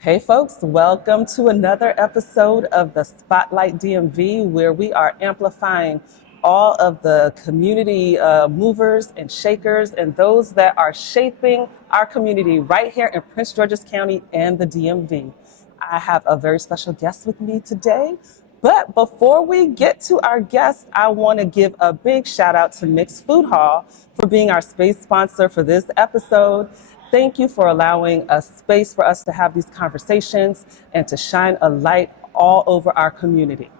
Hey folks, welcome to another episode of the Spotlight DMV, where we are amplifying all of the community movers and shakers and those that are shaping our community right here in Prince George's County and the DMV. I have a very special guest with me today. But before we get to our guest, I want to give a big shout out to Mixed Food Hall for being our space sponsor for this episode. Thank you for allowing a space for us to have these conversations and to shine a light all over our community.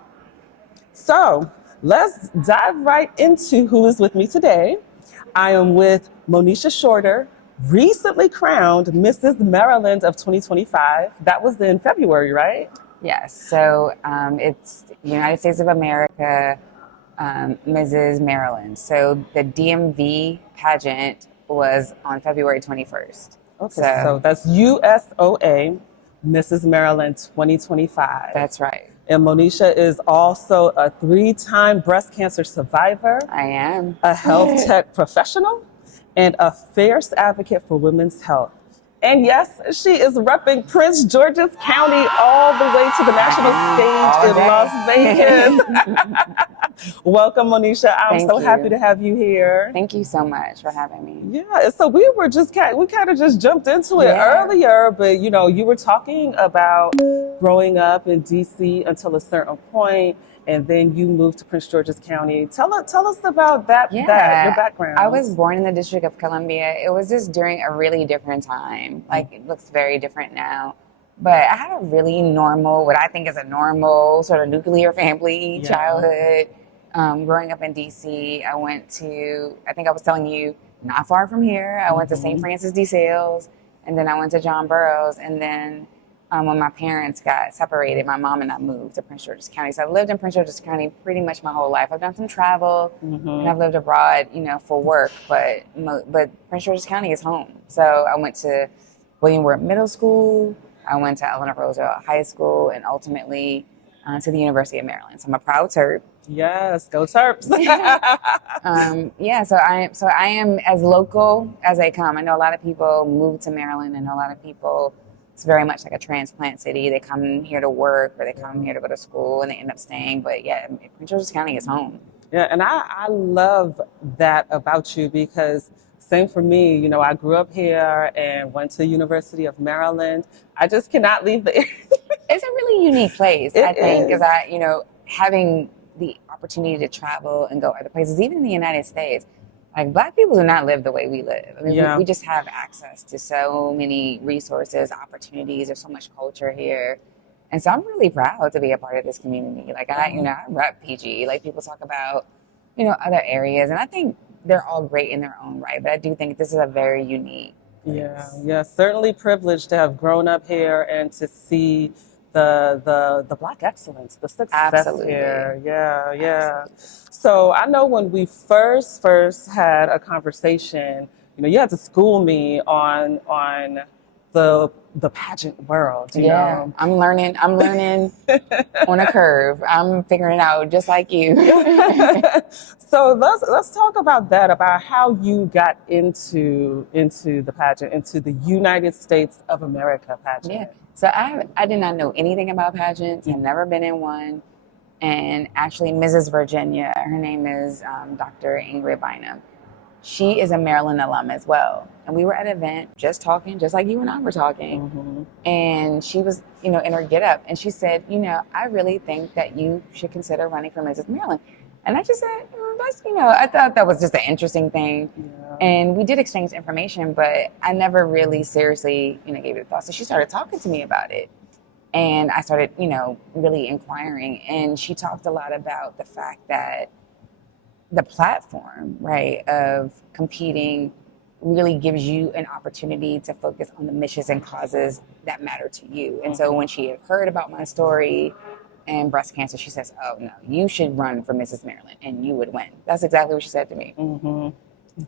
So let's dive right into who is with me today. I am with Moniesha Shorter, recently crowned Mrs. Maryland of 2025. That was in February, right? Yes, so it's United States of America, Mrs. Maryland. So the DMV pageant was on February 21st. Okay, so that's USOA Mrs. Maryland 2025. That's right. And Moniesha is also a 3-time breast cancer survivor. I am. A health tech professional and a fierce advocate for women's health. And yes, she is repping Prince George's County all the way to the national stage in Las Vegas. Welcome, Moniesha. I'm so happy to have you here. Thank you so much for having me. Yeah, so we kind of just jumped into it earlier, but you were talking about growing up in DC until a certain point, and then you moved to Prince George's County. Tell us about that, your background. I was born in the District of Columbia. It was just during a really different time. Like, it looks very different now. But I had a really normal, what I think is a normal sort of nuclear family childhood. Growing up in DC, I went to, I think I was telling you, not far from here, I went to St. Francis de Sales, and then I went to John Burroughs, and then when my parents got separated, my mom and I moved to Prince George's County. So I've lived in Prince George's County pretty much my whole life. I've done some travel, and I've lived abroad, for work, but Prince George's County is home. So I went to William Wirt Middle School, I went to Eleanor Roosevelt High School, and ultimately to the University of Maryland. So I'm a proud Terp. Yes, go Terps. So I am as local as I come. I know a lot of people move to Maryland. I know a lot of people, it's very much like a transplant city. They come here to work or they come here to go to school and they end up staying. But yeah, Prince George's County is home. Yeah, and I love that about you because same for me. I grew up here and went to the University of Maryland. I just cannot leave the area. It's a really unique place, I think, because having the opportunity to travel and go other places, even in the United States, like Black people do not live the way we live. I mean, we just have access to so many resources, opportunities. There's so much culture here. And so I'm really proud to be a part of this community. Like I rep PG. Like people talk about, other areas. And I think they're all great in their own right. But I do think this is a very unique place. Yeah. Certainly privileged to have grown up here and to see the Black excellence, the success here. Yeah. Absolutely. So I know when we first had a conversation, you had to school me on the pageant world. You know? I'm learning on a curve. I'm figuring it out just like you. So let's talk about that, about how you got into the pageant, into the United States of America pageant. Yeah. So I did not know anything about pageants. Had never been in one. And actually, Mrs. Virginia, her name is Dr. Ingrid Bynum. She is a Maryland alum as well. And we were at an event just talking, just like you and I were talking. And she was, in her get up. And she said, I really think that you should consider running for Mrs. Maryland. And I just said, that's, I thought that was just an interesting thing. Yeah. And we did exchange information, but I never really seriously, gave it a thought. So she started talking to me about it. And I started, really inquiring. And she talked a lot about the fact that the platform, right, of competing really gives you an opportunity to focus on the missions and causes that matter to you. And so when she had heard about my story and breast cancer, she says, oh, no, you should run for Mrs. Maryland and you would win. That's exactly what she said to me.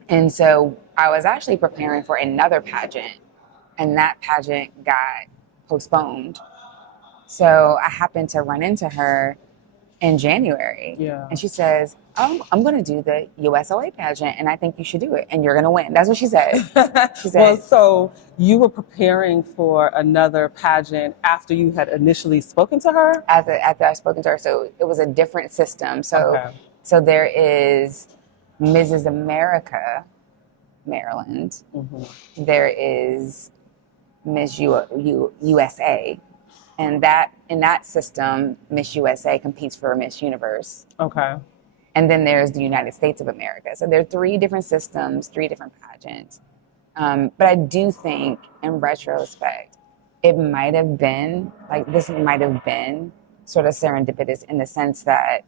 And so I was actually preparing for another pageant, and that pageant got postponed. So I happened to run into her in January. Yeah. And she says, "Oh, I'm going to do the USOA pageant, and I think you should do it, and you're going to win." That's what she said. She said, Well, so you were preparing for another pageant after you had initially spoken to her? after I spoken to her, so it was a different system. So, Okay. so there is Mrs. America, Maryland. Mm-hmm. There is USA, and that in that system, Miss USA competes for Miss Universe. Okay. And then there's the United States of America. So there are 3 different systems, 3 different pageants. But I do think, in retrospect, it might have been, this might have been sort of serendipitous in the sense that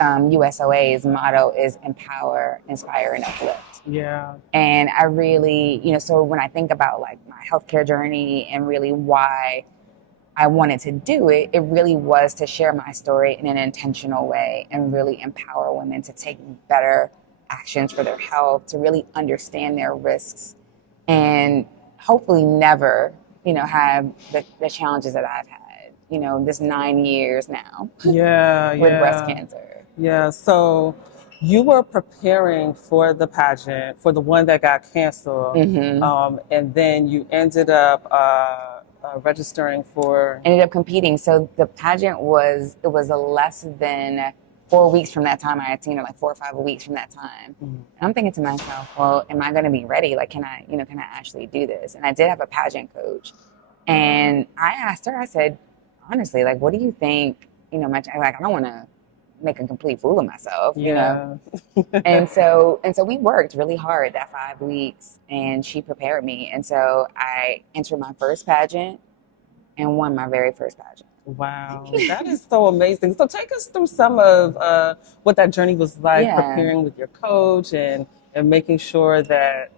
USOA's motto is empower, inspire, and uplift. Yeah. And I really, so when I think about my healthcare journey and really why I wanted to do it, it really was to share my story in an intentional way and really empower women to take better actions for their health, to really understand their risks, and hopefully never, have the challenges that I've had, this 9 years now with breast cancer. Yeah. So you were preparing for the pageant, for the one that got canceled, and then you ended up registering for... Ended up competing. So the pageant was less than 4 weeks from that time. I had seen it 4 or 5 weeks from that time. And I'm thinking to myself, well, am I going to be ready? Can I actually do this? And I did have a pageant coach, and I asked her, I said, honestly, what do you think, I don't want to make a complete fool of myself, you know? And so we worked really hard that 5 weeks, and she prepared me. And so I entered my first pageant and won my very first pageant. Wow, that is so amazing. So take us through some of what that journey was like, preparing with your coach and making sure that,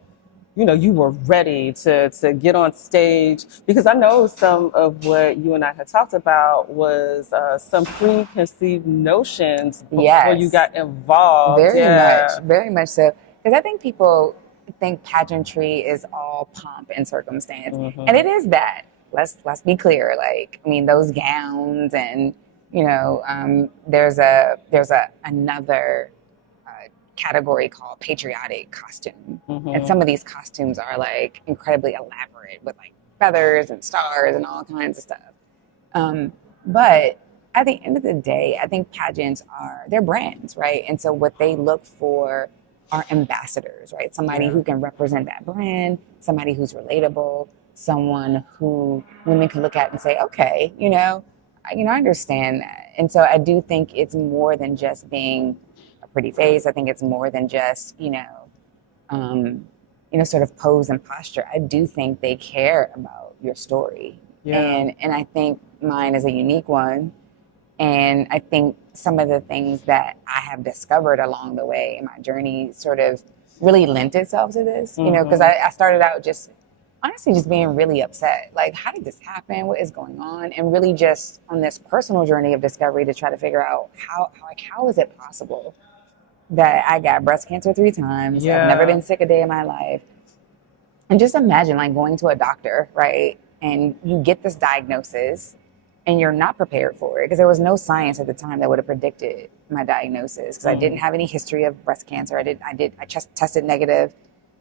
you were ready to get on stage, because I know some of what you and I had talked about was some preconceived notions before you got involved. Very much so. Because I think people think pageantry is all pomp and circumstance, and it is that. Let's be clear. Those gowns and there's another category called patriotic costume, and some of these costumes are incredibly elaborate with feathers and stars and all kinds of stuff. But at the end of the day, I think pageants they're brands, right? And so what they look for are ambassadors, right? Somebody who can represent that brand, somebody who's relatable, someone who women can look at and say, okay, I understand that. And so I do think it's more than just being a pretty face. I think it's more than just, sort of pose and posture. I do think they care about your story. And I think mine is a unique one. And I think some of the things that I have discovered along the way in my journey sort of really lent itself to this, because I started out honestly just being really upset. How did this happen? What is going on? And really just on this personal journey of discovery to try to figure out how is it possible that I got breast cancer 3 times. I've never been sick a day in my life. And just imagine going to a doctor, right? And you get this diagnosis and you're not prepared for it, because there was no science at the time that would have predicted my diagnosis, because I didn't have any history of breast cancer. I just tested negative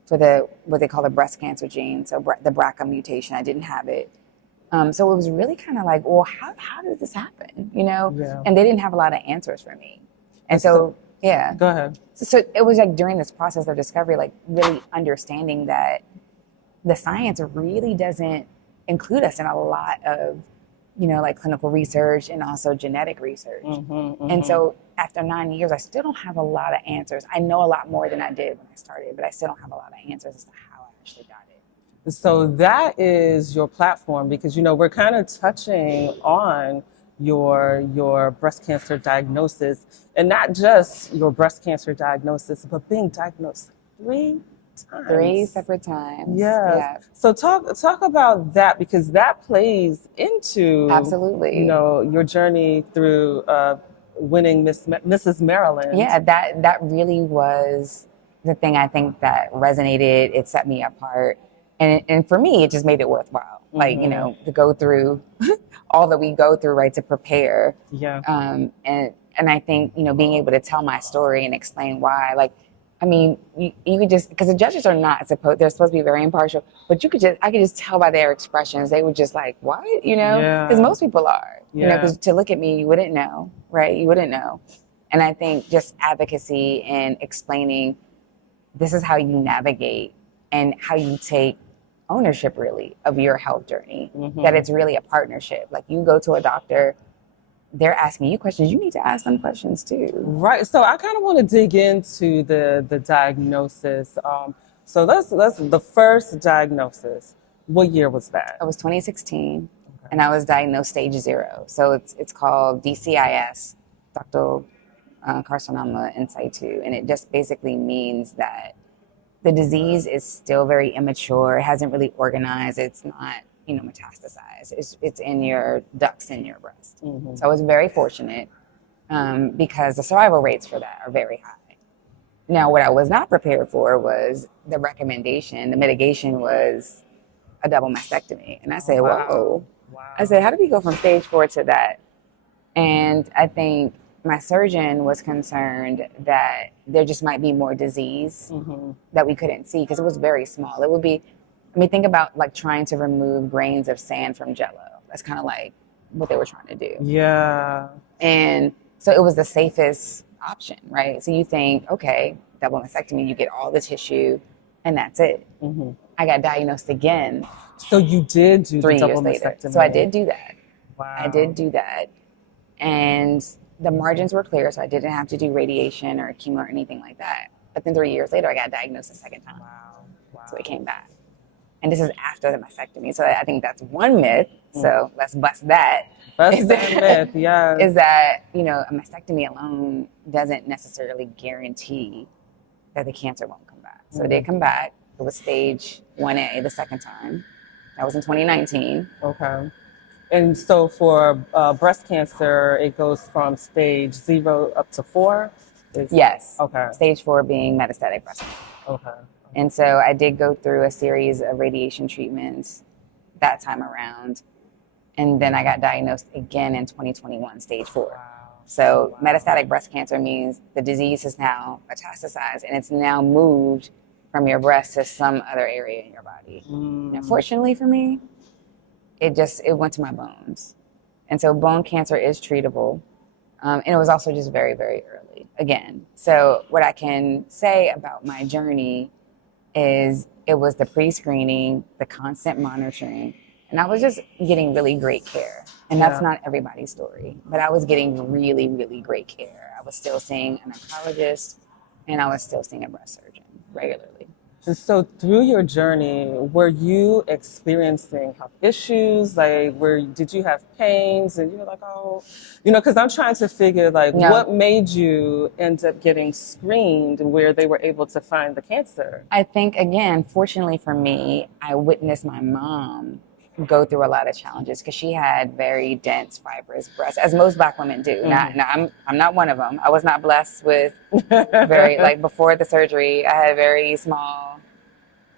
for what they call the breast cancer gene, so the BRCA mutation. I didn't have it. So it was really kind of well, how did this happen? And they didn't have a lot of answers for me. And so go ahead. So it was during this process of discovery, really understanding that the science really doesn't include us in a lot of, clinical research and also genetic research. And so after 9 years, I still don't have a lot of answers. I know a lot more than I did when I started, but I still don't have a lot of answers as to how I actually got it. So that is your platform, because, we're kind of touching on your breast cancer diagnosis, and not just your breast cancer diagnosis, but being diagnosed 3 times. 3 separate times. Yes. Yeah. So talk about that, because that plays into absolutely, your journey through winning Mrs Maryland. Yeah, that really was the thing I think that resonated. It set me apart, and for me, it just made it worthwhile. To go through all that we go through, right, to prepare. Yeah. And And I think, being able to tell my story and explain why, like, I mean, you could just, because the judges are not supposed, they're supposed to be very impartial, but I could just tell by their expressions, they were just like, what, because most people are, because to look at me, you wouldn't know, right? You wouldn't know. And I think just advocacy and explaining this is how you navigate and how you take ownership really of your health journey, that it's really a partnership. Like you go to a doctor, they're asking you questions, you need to ask them questions too. Right. So I kind of want to dig into the diagnosis. So that's the first diagnosis. What year was that? It was 2016, and I was diagnosed stage 0. So it's called DCIS, ductal carcinoma in situ, and it just basically means that the disease is still very immature. It hasn't really organized. It's not, metastasized. It's in your ducts in your breast. So I was very fortunate because the survival rates for that are very high. Now, what I was not prepared for was the recommendation. The mitigation was a double mastectomy. And I said, whoa. Wow. I said, how did we go from stage 4 to that? And I think my surgeon was concerned that there just might be more disease that we couldn't see because it was very small. It would be, think about like trying to remove grains of sand from Jell-O. That's kind of like what they were trying to do. Yeah. And so it was the safest option, right? So you think, okay, double mastectomy, you get all the tissue and that's it. I got diagnosed again. So you did do 3 the double years later. mastectomy. So I did do that. Wow. I did do that. And the margins were clear, so I didn't have to do radiation or chemo or anything like that. But then 3 years later, I got diagnosed a second time. Wow. So it came back. And this is after the mastectomy. So I think that's one myth. So let's bust that. Bust that myth, yeah. Is that, a mastectomy alone doesn't necessarily guarantee that the cancer won't come back. So it did come back. It was stage 1A the second time. That was in 2019. Okay. And so for breast cancer, it goes from stage 0 up to 4? Yes. Okay. Stage 4 being metastatic breast cancer. Okay. And so I did go through a series of radiation treatments that time around. And then I got diagnosed again in 2021, stage 4. Wow. So metastatic breast cancer means the disease has now metastasized and it's now moved from your breast to some other area in your body. Now, fortunately for me, it went to my bones. And so bone cancer is treatable. And it was also just very, very early again. So what I can say about my journey is it was the pre-screening, the constant monitoring, and I was just getting really great care. And that's not everybody's story, but I was getting really, really great care. I was still seeing an oncologist and I was still seeing a breast surgeon regularly. And so through your journey, were you experiencing health issues? Like, did you have pains? And you were like, oh, because I'm trying to figure, like, what made you end up getting screened where they were able to find the cancer? I think, again, fortunately for me, I witnessed my mom go through a lot of challenges because she had very dense, fibrous breasts, as most Black women do. I'm not one of them. I was not blessed with before the surgery, I had very small,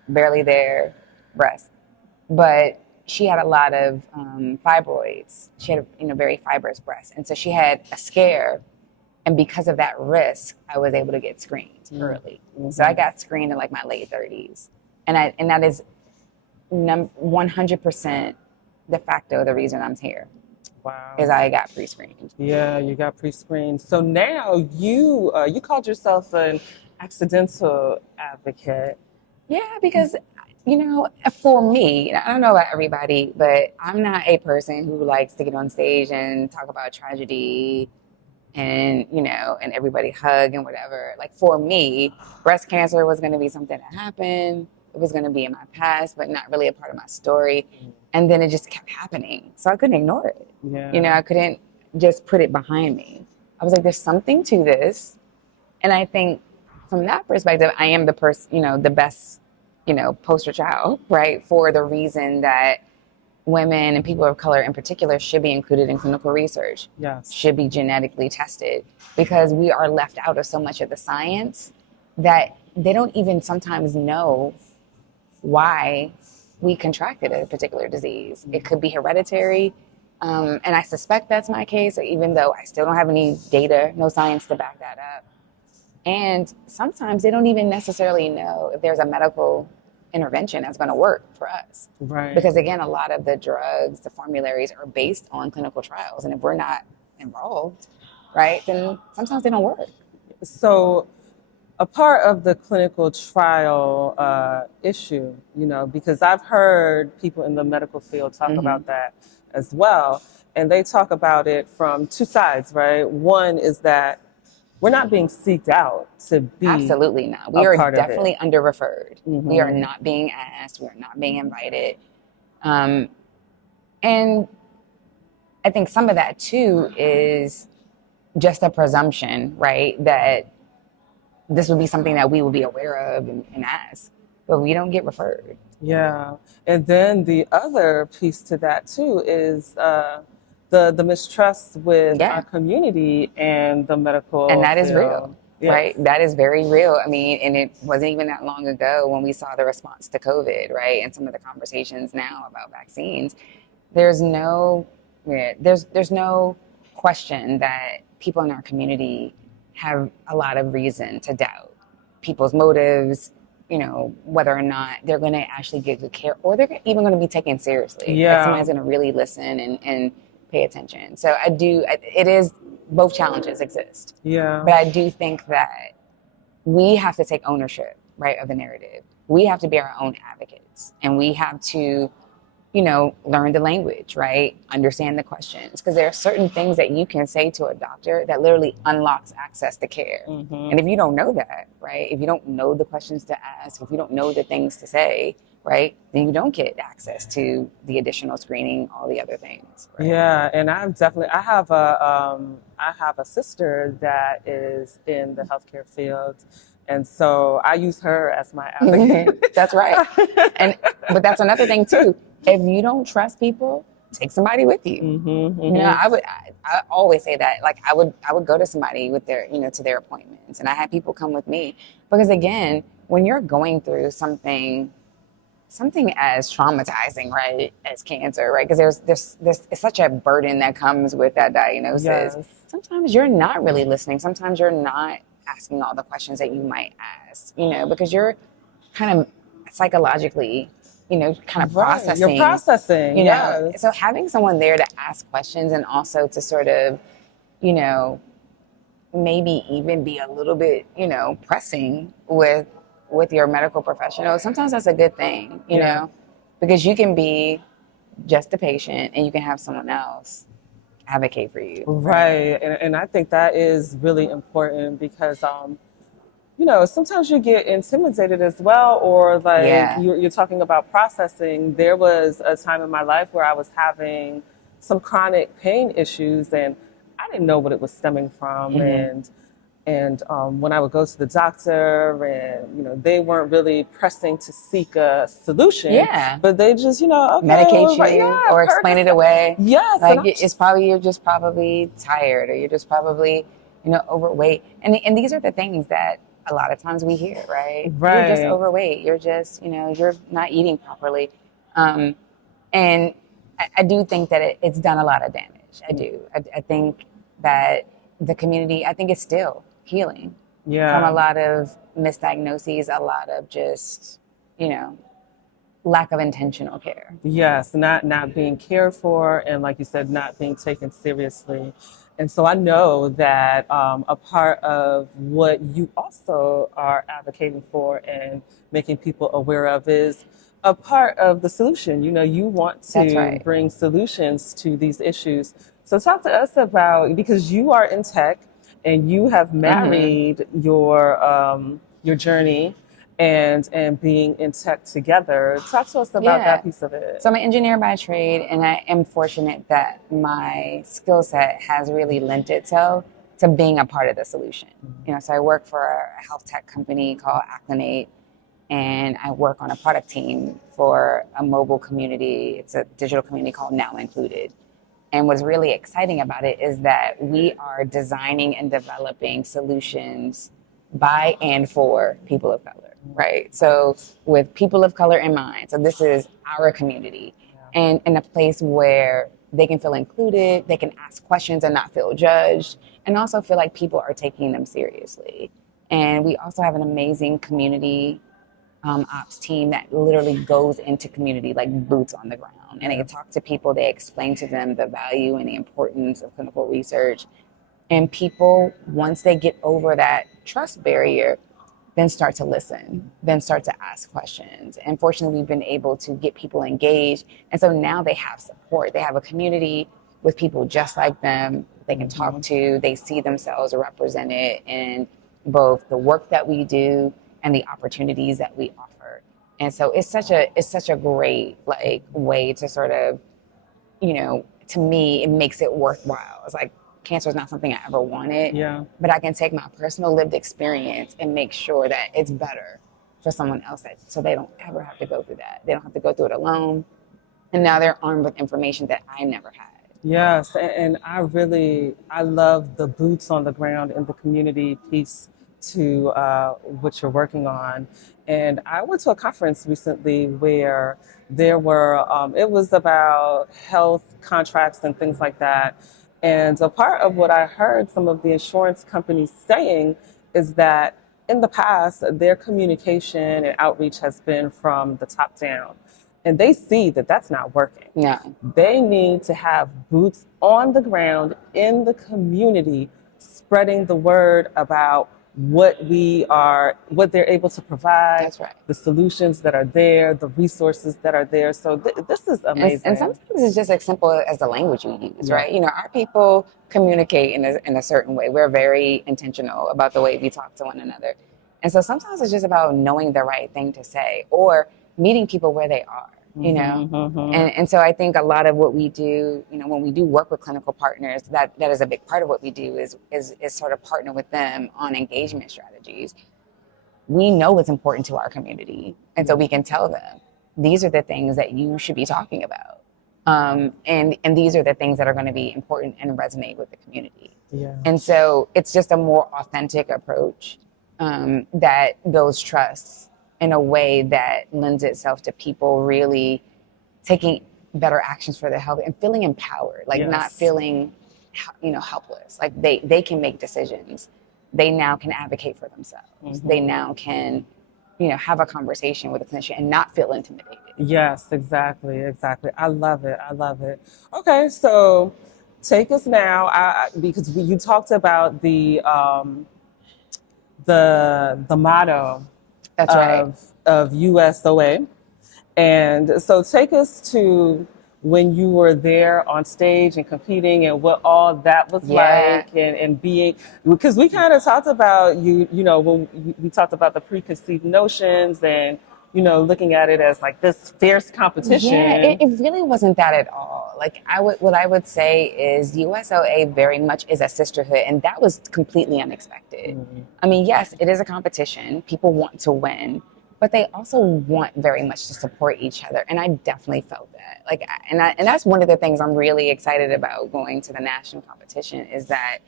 barely there breasts. But she had a lot of fibroids. She had very fibrous breasts. And so she had a scare. And because of that risk, I was able to get screened early. So I got screened in like my late 30s. And that is 100% de facto the reason I'm here. Wow. Is I got pre-screened. Yeah, you got pre-screened. So now you called yourself an accidental advocate. Yeah, because for me, I don't know about everybody, but I'm not a person who likes to get on stage and talk about tragedy and and everybody hug and whatever. Like for me, breast cancer was going to be something that happened. It was going to be in my past, but not really a part of my story. And then it just kept happening. So I couldn't ignore it. Yeah. I couldn't just put it behind me. I was like, there's something to this. And I think from that perspective, I am the person, the best, poster child, right? For the reason that women and people of color in particular should be included in clinical research. Yes. Should be genetically tested because we are left out of so much of the science that they don't even sometimes know why we contracted a particular disease. It could be hereditary. And I suspect that's my case, even though I still don't have any data, no science to back that up. And sometimes they don't even necessarily know if there's a medical intervention that's going to work for us. Right. Because again, a lot of the drugs, the formularies are based on clinical trials. And if we're not involved, right, then sometimes they don't work. So a part of the clinical trial issue, because I've heard people in the medical field talk about that as well. And they talk about it from two sides, right? One is that we're not being seeked out to be. Absolutely not. We are definitely under-referred. We are not being asked. We are not being invited. And I think some of that too is just a presumption, right? That this would be something that we would be aware of and ask, but we don't get referred. Yeah. And then the other piece to that too is the mistrust with our community and the medical And that field. Is real, right? That is very real. I mean, and it wasn't even that long ago when we saw the response to COVID, right? And some of the conversations now about vaccines. There's no question that people in our community have a lot of reason to doubt people's motives, whether or not they're going to actually get good care or they're even going to be taken seriously. Yeah. That somebody's going to really listen and pay attention. So it is, both challenges exist. Yeah. But I do think that we have to take ownership, right, of the narrative. We have to be our own advocates and we have to, learn the language, right? Understand the questions. Because there are certain things that you can say to a doctor that literally unlocks access to care. And if you don't know that, right? If you don't know the questions to ask, if you don't know the things to say, right, then you don't get access to the additional screening, all the other things. Right? Yeah, and I have a sister that is in the healthcare field, and so I use her as my advocate. That's right. But that's another thing too. If you don't trust people, take somebody with you. I always say that. Like I would go to somebody with their, to their appointments, and I had people come with me because again, when you're going through something as traumatizing, right, as cancer, right? Because there's it's such a burden that comes with that diagnosis. Yes. Sometimes you're not really listening. Sometimes you're not asking all the questions that you might ask, because you're kind of psychologically, kind of processing. You're processing, yes. So having someone there to ask questions and also to sort of, maybe even be a little bit, pressing with your medical professional, sometimes that's a good thing, you know, because you can be just a patient and you can have someone else advocate for you. Right. And I think that is really important because, sometimes you get intimidated as well, or like you're talking about processing. There was a time in my life where I was having some chronic pain issues and I didn't know what it was stemming from. And when I would go to the doctor and, they weren't really pressing to seek a solution, but they just, okay, medicate you or explain it away. Yes. Like you're just probably tired or you're just probably, overweight. And these are the things that a lot of times we hear, right? You're just overweight. You're just, you're not eating properly. And I do think that it's done a lot of damage. I do. I think that the community, I think it's still healing from a lot of misdiagnoses, a lot of just, lack of intentional care. Yes, not being cared for, and like you said, not being taken seriously. And so I know that a part of what you also are advocating for and making people aware of is a part of the solution. You want to bring solutions to these issues. So talk to us about, because you are in tech and you have married your journey and being in tech together. Talk to us about that piece of it. So I'm an engineer by trade, and I am fortunate that my skill set has really lent itself to being a part of the solution. So I work for a health tech company called Aclinate, and I work on a product team for a mobile community. It's a digital community called Now Included. And what's really exciting about it is that we are designing and developing solutions by and for people of color, right? So with people of color in mind, so this is our community. and in a place where they can feel included, they can ask questions and not feel judged, and also feel like people are taking them seriously. And we also have an amazing community ops team that literally goes into community, like boots on the ground. And they talk to people, they explain to them the value and the importance of clinical research. And people, once they get over that trust barrier, then start to listen, then start to ask questions. And fortunately, we've been able to get people engaged. And so now they have support. They have a community with people just like them they can talk to. They see themselves represented in both the work that we do and the opportunities that we offer. And so it's such a great like way to sort of, to me, it makes it worthwhile. It's like, cancer is not something I ever wanted, but I can take my personal lived experience and make sure that it's better for someone else, so they don't ever have to go through that. They don't have to go through it alone. And now they're armed with information that I never had. Yes, and I love the boots on the ground in the community piece to what you're working on. And I went to a conference recently where there were, it was about health contracts and things like that. And a part of what I heard some of the insurance companies saying is that in the past, their communication and outreach has been from the top down. And they see that that's not working. No. They need to have boots on the ground in the community, spreading the word about what they're able to provide. That's right. The solutions that are there, the resources that are there. So this is amazing. And sometimes it's just as simple as the language you use, right? Our people communicate in a certain way. We're very intentional about the way we talk to one another. And so sometimes it's just about knowing the right thing to say or meeting people where they are. And so I think a lot of what we do, when we do work with clinical partners, that is a big part of what we do is sort of partner with them on engagement strategies. We know what's important to our community, and so we can tell them these are the things that you should be talking about, and these are the things that are going to be important and resonate with the community. And so it's just a more authentic approach that builds trust in a way that lends itself to people really taking better actions for their health and feeling empowered, like not feeling, helpless. Like they can make decisions. They now can advocate for themselves. They now can, have a conversation with a clinician and not feel intimidated. Yes, exactly. I love it. Okay, so take us now, because you talked about the motto. That's right. Of USOA. And so take us to when you were there on stage and competing and what all that was like and being, because we kind of talked about when we talked about the preconceived notions and, looking at it as like this fierce competition. Yeah, it really wasn't that at all. Like what I would say is USOA very much is a sisterhood, and that was completely unexpected. I mean, yes, it is a competition. People want to win, but they also want very much to support each other. And I definitely felt that. And that's one of the things I'm really excited about going to the national competition is that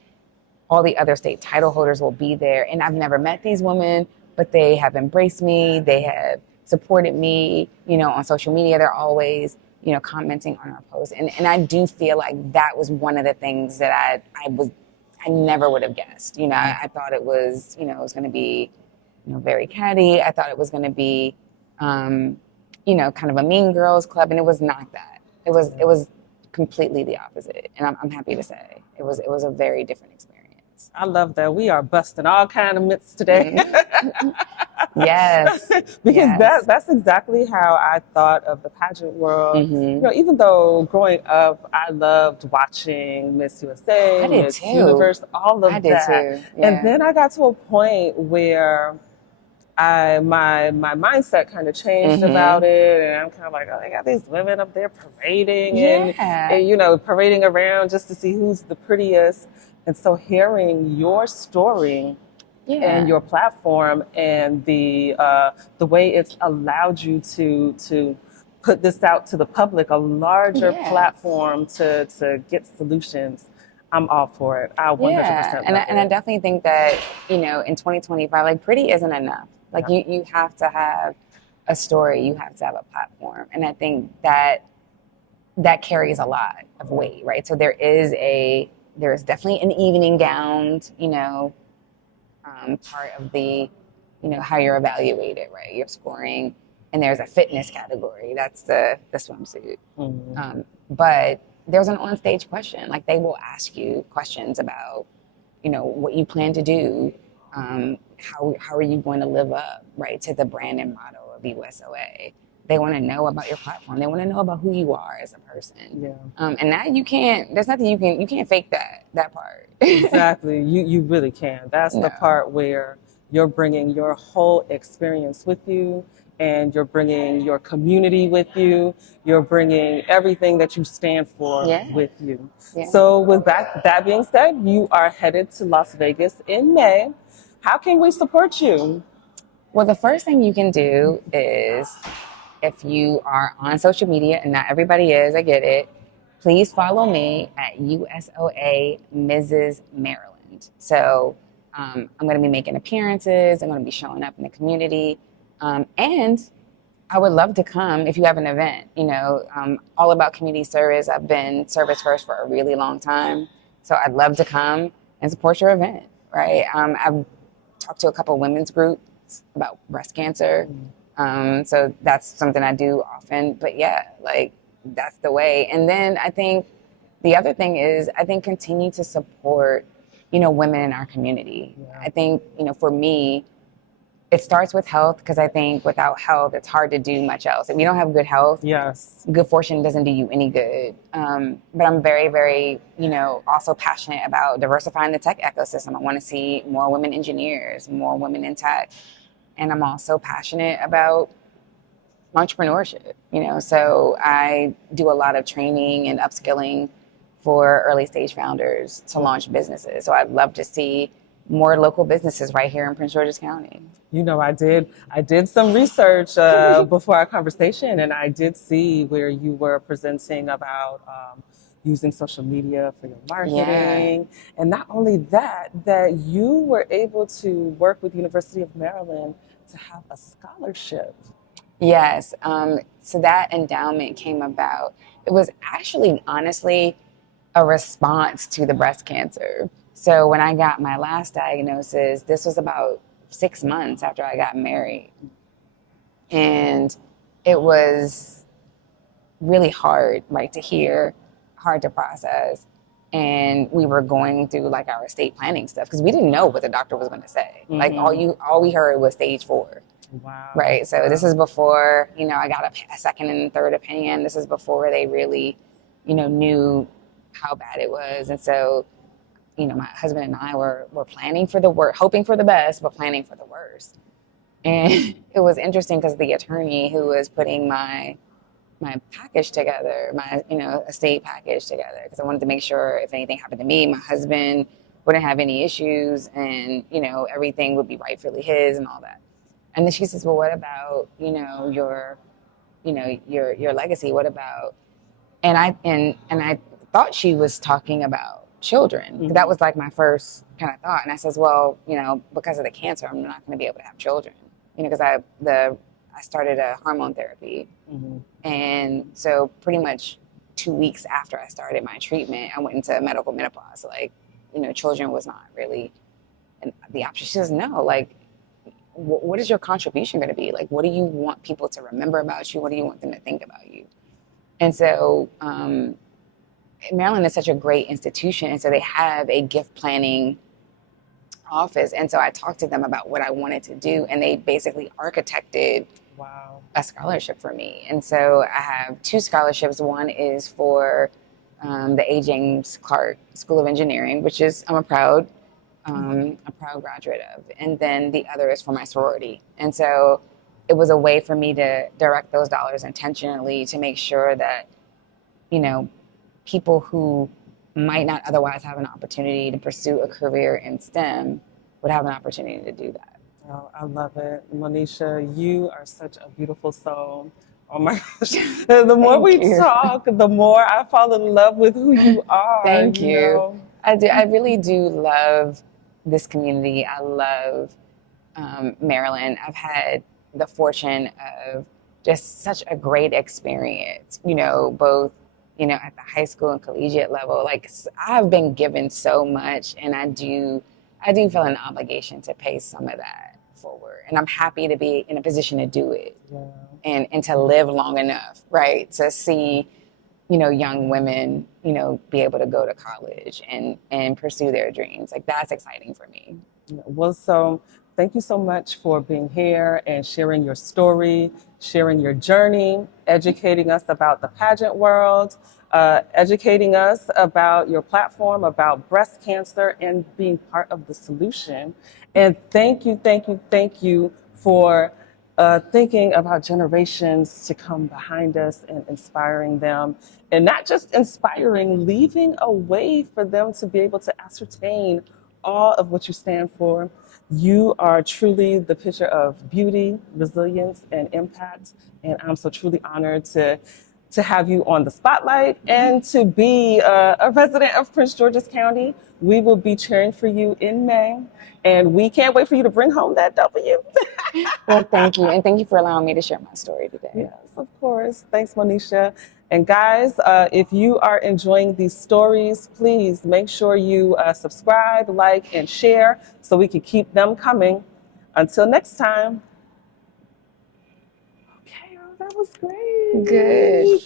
all the other state title holders will be there. And I've never met these women, but they have embraced me. They have supported me, on social media. They're always, commenting on our posts. And I do feel like that was one of the things that I never would have guessed. I thought it was, it was going to be, very catty. I thought it was going to be, kind of a mean girls club. And it was not that. It was completely the opposite. And I'm happy to say it was a very different experience. I love that. We are busting all kind of myths today. Yes. Because that's exactly how I thought of the pageant world. Even though growing up, I loved watching Miss USA, Miss Universe, all of that. I did too. Yeah. And then I got to a point where my mindset kind of changed about it, and I'm kind of like, oh, they got these women up there parading and parading around just to see who's the prettiest. And so hearing your story and your platform and the way it's allowed you to put this out to the public, a larger platform to get solutions, I'm all for it. I 100% and I definitely think that, in 2025, like pretty isn't enough. Like you have to have a story, you have to have a platform. And I think that that carries a lot of weight, right? So there is definitely an evening gown, part of the, how you're evaluated, right? You're scoring, and there's a fitness category. That's the swimsuit. Mm-hmm. But there's an on-stage question. Like, they will ask you questions about, what you plan to do, how are you going to live up, right, to the brand and motto of USOA. They want to know about your platform. They want to know about who you are as a person. Yeah. And that there's nothing you can't fake that part. Exactly. You really can. That's No. the part where you're bringing your whole experience with you, and you're bringing your community with you. You're bringing everything that you stand for Yeah. with you. Yeah. So with that being said, you are headed to Las Vegas in May. How can we support you? Well, the first thing you can do is, if you are on social media, and not everybody is, I get it, please follow me at USOA Mrs Maryland. So I'm going to be making appearances. I'm going to be showing up in the community. And I would love to come if you have an event, all about community service. I've been service first for a really long time. So I'd love to come and support your event, right? I've talked to a couple of women's groups about breast cancer. So that's something I do often. But yeah, like, that's the way. And then I think the other thing is, continue to support, women in our community. Yeah. I think, for me, it starts with health, because I think without health, it's hard to do much else. If you don't have good health, yes, good fortune doesn't do you any good. But I'm very, very, also passionate about diversifying the tech ecosystem. I want to see more women engineers, more women in tech. And I'm also passionate about entrepreneurship, so I do a lot of training and upskilling for early stage founders to launch businesses. So I'd love to see more local businesses right here in Prince George's County. I did some research before our conversation, and I did see where you were presenting about using social media for your marketing. Yeah. And not only that you were able to work with University of Maryland to have a scholarship. Yes. So that endowment came about. It was actually, honestly, a response to the breast cancer. So when I got my last diagnosis, this was about 6 months after I got married. And it was really hard, right, to hear, hard to process. And we were going through like our estate planning stuff, because we didn't know what the doctor was going to say. Mm-hmm. Like all we heard was stage 4. Wow. Right. So this is before, I got a second and third opinion. This is before they really, knew how bad it was. And so, my husband and I were planning for the worst, hoping for the best, but planning for the worst. And it was interesting, because the attorney who was putting my package together, my, estate package together, because I wanted to make sure if anything happened to me, my husband wouldn't have any issues, and, everything would be rightfully his and all that. And then she says, well, what about, your legacy? What about, and I thought she was talking about children. Mm-hmm. That was like my first kind of thought. And I says, well, because of the cancer, I'm not going to be able to have children, because I started a hormone therapy. Mm-hmm. And so pretty much 2 weeks after I started my treatment, I went into medical menopause. Like, children was not really the option. She says, no, like, what is your contribution going to be? Like, what do you want people to remember about you? What do you want them to think about you? And so Maryland is such a great institution. And so they have a gift planning office. And so I talked to them about what I wanted to do. And they basically architected a scholarship for me. And so I have 2 scholarships. One is for the A. James Clark School of Engineering, which is I'm a proud graduate of. And then the other is for my sorority. And so it was a way for me to direct those dollars intentionally to make sure that, people who might not otherwise have an opportunity to pursue a career in STEM would have an opportunity to do that. Oh, I love it. Moniesha, you are such a beautiful soul. Oh my gosh. The more we talk, the more I fall in love with who you are. Thank you. I do. I really do love this community. I love Maryland. I've had the fortune of just such a great experience, both at the high school and collegiate level. Like, I've been given so much, and I do feel an obligation to pay some of that forward. And I'm happy to be in a position to do it, and to live long enough, right, to see, young women, be able to go to college and pursue their dreams. Like, that's exciting for me. Well, so thank you so much for being here and sharing your story, sharing your journey, educating us about the pageant world, educating us about your platform, about breast cancer, and being part of the solution. And thank you for thinking about generations to come behind us and inspiring them. And not just inspiring, leaving a way for them to be able to ascertain all of what you stand for. You are truly the picture of beauty, resilience, and impact. And I'm so truly honored to have you on the spotlight and to be a resident of Prince George's County. We will be cheering for you in May, and we can't wait for you to bring home that W. Well, thank you. And thank you for allowing me to share my story today. Yes, of course. Thanks, Moniesha. And guys, if you are enjoying these stories, please make sure you subscribe, like, and share so we can keep them coming. Until next time. Okay, that was great. Good.